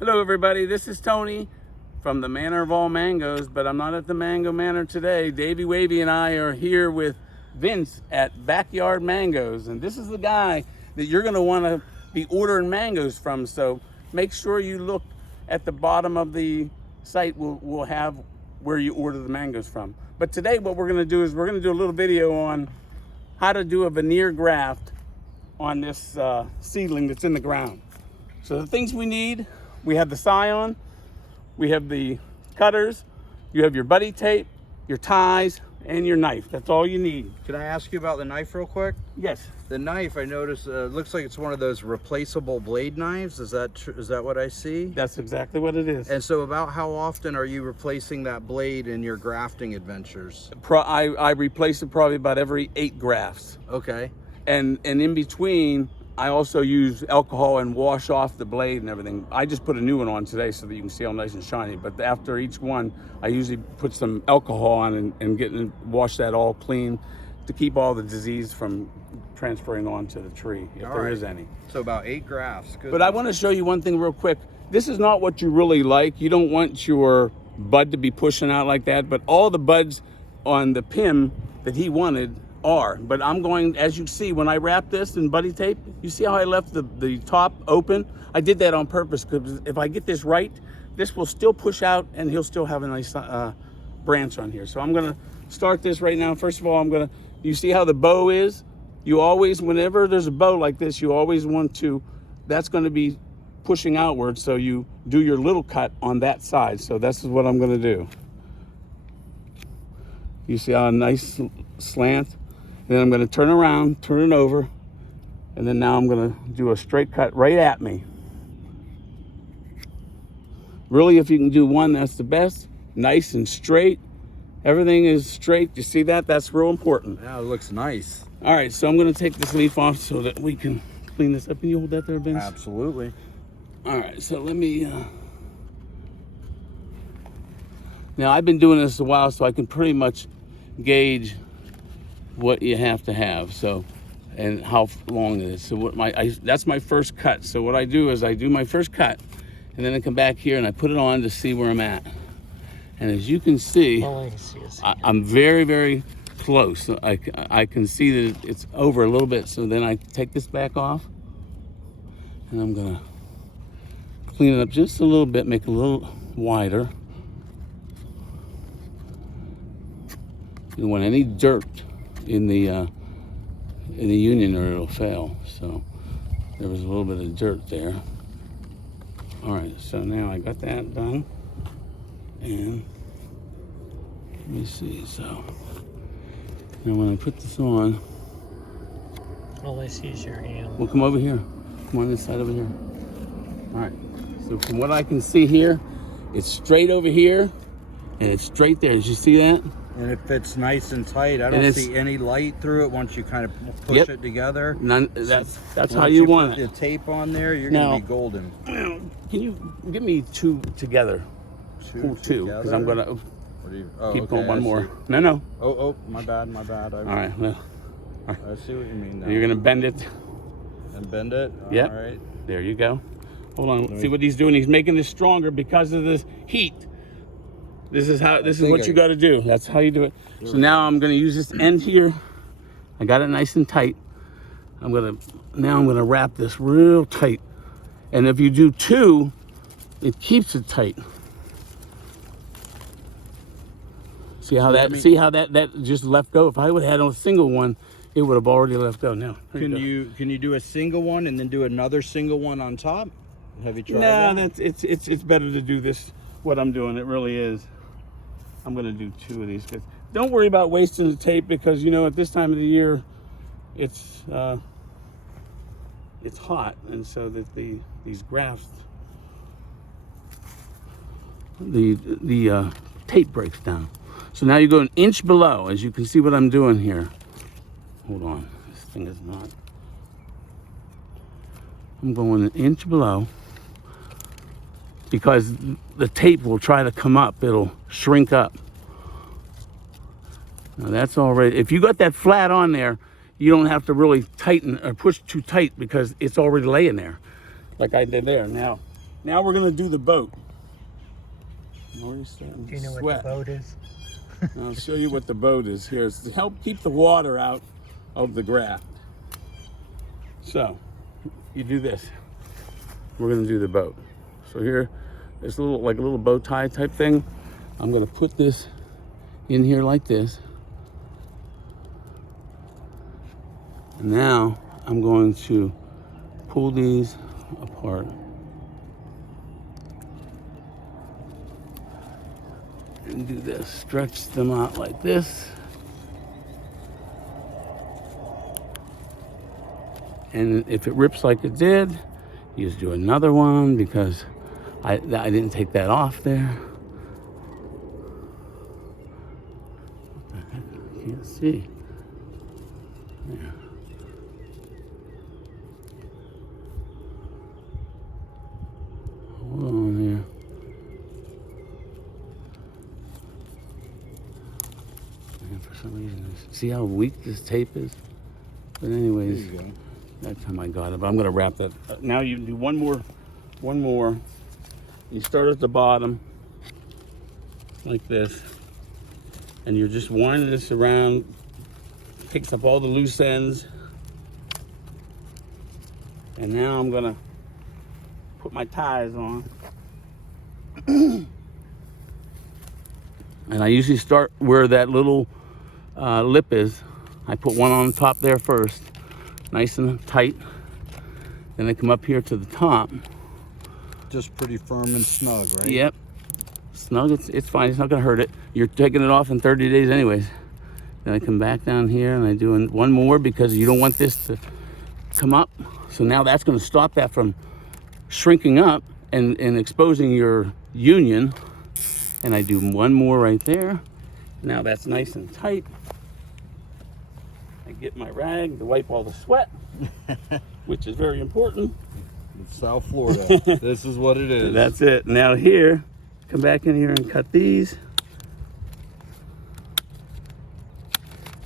Hello everybody, this is Tony from the Manor of All Mangoes, but I'm not at the Mango Manor today. Davy Wavy and I are here with Vince at Backyard Mangoes, and this is the guy that you're going to want to be ordering mangoes from, so make sure you look at the bottom of the site. We'll have where you order the mangoes from. But today what we're going to do is we're going to do a little video on how to do a veneer graft on this seedling that's in the ground. So the things we need: we have the scion, we have the cutters, you have your buddy tape, your ties, and your knife. That's all you need. Can I ask you about the knife real quick? Yes. The knife, I noticed, looks like it's one of those replaceable blade knives. Is that what I see? That's exactly what it is. And so about how often are you replacing that blade in your grafting adventures? I replace it probably about every 8 grafts. Okay. And in between, I also use alcohol and wash off the blade and everything. I just put a new one on today so that you can see how nice and shiny. But after each one, I usually put some alcohol on and wash that all clean to keep all the disease from transferring onto the tree, if there is any. So about 8 grafts. Good. But I want to show you one thing real quick. This is not what you really like. You don't want your bud to be pushing out like that, but all the buds on the pim that he wanted are. But I'm going, as you see, when I wrap this in buddy tape, you see how I left the top open? I did that on purpose because if I get this right, this will still push out and he'll still have a nice branch on here. So I'm gonna start this right now. First of all, you see how the bow is? You always, whenever there's a bow like this, you always want to, that's gonna be pushing outward, so you do your little cut on that side. So this is what I'm gonna do. You see how nice slant? And then I'm going to turn around, turn it over, and then now I'm going to do a straight cut right at me. Really, if you can do one, that's the best. Nice and straight. Everything is straight. You see that? That's real important. Yeah, it looks nice. All right, so I'm going to take this leaf off so that we can clean this up. Can you hold that there, Vince? Absolutely. All right, so let me... Now, I've been doing this a while, so I can pretty much gauge what you have to have, so, and how long it is. So that's my first cut. So what I do is I do my first cut, and then I come back here and I put it on to see where I'm at. And as you can see, I'm very, very close. I can see that it's over a little bit. So then I take this back off, and I'm gonna clean it up just a little bit, make it a little wider. You don't want any dirt in the union or it'll fail. So there was a little bit of dirt there. All right, so now I got that done, and let me see. So now when I put this on, all I see is your hand. Well, come over here. Come on this side over here. All right, so from what I can see here, it's straight over here and it's straight there. Did you see that? And it fits nice and tight. I don't see any light through it once you kind of push it together. That's how you want it. Put the tape on there, you're going to be golden. Can you give me 2 together? Two, because I'm going to keep going one more. No. Oh, my bad. All right. Well, I see what you mean now. You're going to bend it. And bend it? Yep. All right. There you go. Hold on. See what he's doing? He's making this stronger because of this heat. This is what you got to do. That's how you do it. So now I'm going to use this end here. I got it nice and tight. Now I'm going to wrap this real tight. And if you do 2, it keeps it tight. See how that just left go? If I would have had a single one, it would have already left go. Now, can you do a single one and then do another single one on top? Have you tried that? No, it's better to do this. What I'm doing, it really is. I'm going to do 2 of these. Don't worry about wasting the tape, because at this time of the year, it's hot, and so that these grafts, the tape breaks down. So now you go 1 inch below, as you can see what I'm doing here. Hold on, this thing is not. I'm going 1 inch below, because the tape will try to come up. It'll shrink up. Now that's already, if you got that flat on there, you don't have to really tighten or push too tight because it's already laying there, like I did there. Now, Now we're gonna do the boat. I'm already starting Do you know to what sweat. the boat is? I'll show you what the boat is here. It's to help keep the water out of the graft. So, you do this. We're gonna do the boat. So here, this little, like a little bow tie type thing. I'm gonna put this in here like this. And now I'm going to pull these apart. And do this, stretch them out like this. And if it rips like it did, you just do another one because I didn't take that off there. What the heck? I can't see. There. Hold on here. And for some reason, see how weak this tape is? But anyways, There you go. that's how I got it. But I'm gonna wrap that up. Now you do one more. You start at the bottom, like this. And you're just winding this around, picks up all the loose ends. And now I'm gonna put my ties on. And I usually start where that little lip is. I put one on top there first, nice and tight. Then I come up here to the top. Just pretty firm and snug, right? Yep, snug, it's fine, it's not gonna hurt it. You're taking it off in 30 days anyways. Then I come back down here and I do one more because you don't want this to come up. So now that's gonna stop that from shrinking up and exposing your union. And I do one more right there. Now that's nice and tight. I get my rag to wipe all the sweat, which is very important. It's South Florida. This is what it is. That's it. Now here, come back in here and cut these.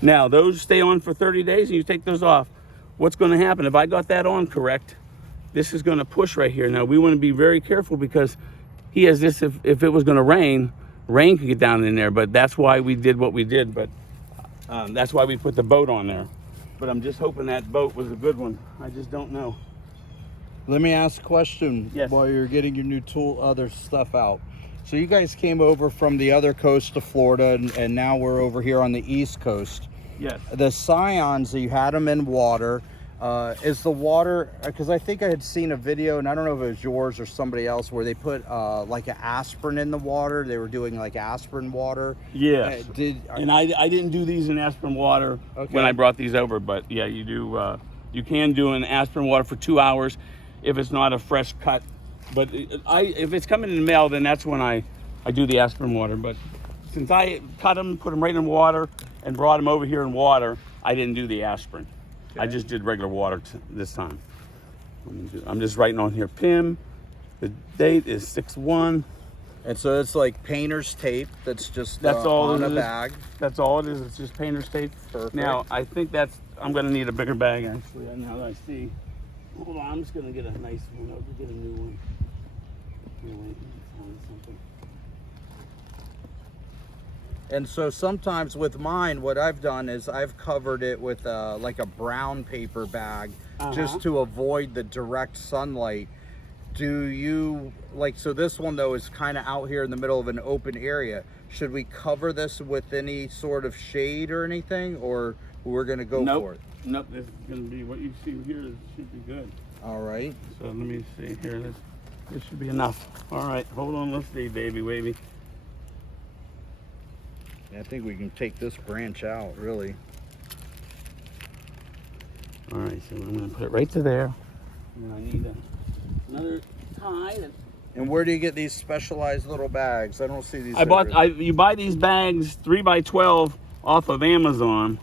Now those stay on for 30 days and you take those off. What's gonna happen if I got that on correct? This is gonna push right here. Now we wanna be very careful because he has this, if it was gonna rain could get down in there, but that's why we did what we did, but that's why we put the boat on there. But I'm just hoping that boat was a good one. I just don't know. Let me ask a question. Yes. While you're getting your new other stuff out. So you guys came over from the other coast of Florida, and now we're over here on the East Coast. Yes. The Scions, you had them in water. Is the water, because I think I had seen a video, and I don't know if it was yours or somebody else, where they put like an aspirin in the water. They were doing like aspirin water. Yes. And I didn't do these in aspirin water when I brought these over, but yeah, you do. You can do an aspirin water for 2 hours if it's not a fresh cut. But if it's coming in the mail, then that's when I do the aspirin water. But since I cut them, put them right in water, and brought them over here in water, I didn't do the aspirin. Okay. I just did regular water this time. I'm just writing on here, PIM. The date is 6/1. And so it's like painter's tape that's just all on it a is. bag. That's all it is. It's just painter's tape. Perfect. Now, I think I'm going to need a bigger bag, actually, now that I see. Hold on, I'm just going to get a nice one. I'll get a new one. Here, wait, let me find something. And so sometimes with mine, what I've done is I've covered it with like a brown paper bag just to avoid the direct sunlight. Do you, like, so this one though is kind of out here in the middle of an open area. Should we cover this with any sort of shade or anything, or we're going to go for it? Nope, this is going to be what you see here. This should be good. All right. So let me see here. This should be enough. All right, hold on. Let's see, Davy Wavy. I think we can take this branch out, really. All right, so I'm going to put it right to there. And I need another tie. And where do you get these specialized little bags? I don't see these. You buy these bags 3x12 off of Amazon,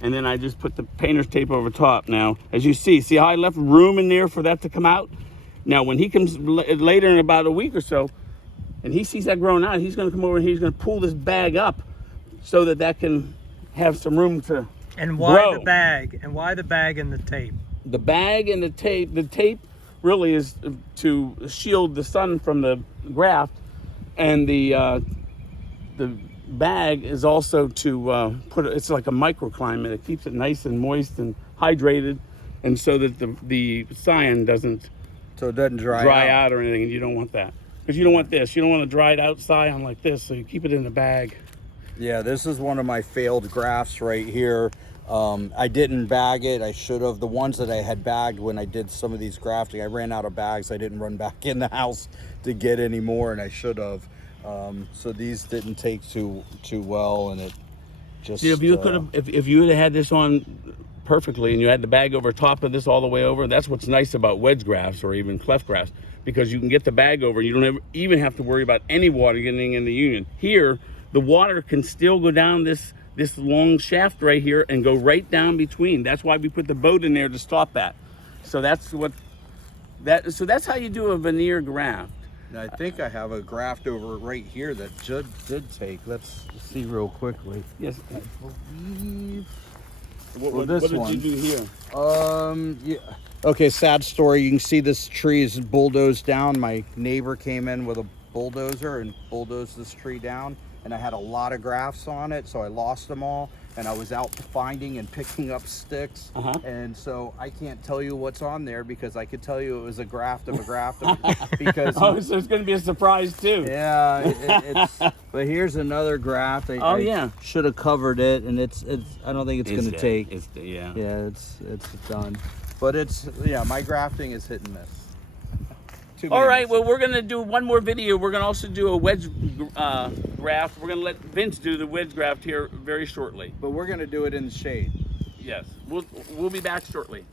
and then I just put the painter's tape over top. Now, as you see how I left room in there for that to come out? Now, when he comes later in about a week or so, and he sees that growing out, he's going to come over and he's going to pull this bag up so that can have some room to And why grow. the bag? And why the bag and the tape? The bag and the tape really is to shield the sun from the graft, and the bag is also to it's like a microclimate. It keeps it nice and moist and hydrated, and so that the cyan doesn't So it doesn't dry out or anything, and you don't want that. Because you don't want this. You don't want to dry it out cyan like this, so you keep it in the bag. Yeah, this is one of my failed grafts right here. I didn't bag it. I should have. The ones that I had bagged when I did some of these grafting, I ran out of bags. I didn't run back in the house to get any more, and I should have. So these didn't take too well, and it just. See, if you could have, if you had this on perfectly, and you had the bag over top of this all the way over, that's what's nice about wedge grafts or even cleft grafts, because you can get the bag over. You don't even have to worry about any water getting in the union. Here, the water can still go down this long shaft right here and go right down between. That's why we put the boat in there to stop that. So that's how you do a veneer graft. And I think I have a graft over right here that did take. Let's see real quickly. Yes. I believe. What this did one. you do here? Yeah. Okay, sad story. You can see this tree is bulldozed down. My neighbor came in with a bulldozer and bulldozed this tree down, and I had a lot of grafts on it, so I lost them all, and I was out finding and picking up sticks. And so I can't tell you what's on there, because I could tell you it was a graft of a graft of because Oh, so it's going to be a surprise too. yeah, it's but here's another graft. I should have covered it, and it's I don't think it's going to take. Yeah, it's done. But my grafting is hit and miss. All right, well, we're going to do one more video. We're going to also do a wedge graft. We're going to let Vince do the wedge graft here very shortly. But we're going to do it in the shade. Yes, we'll be back shortly.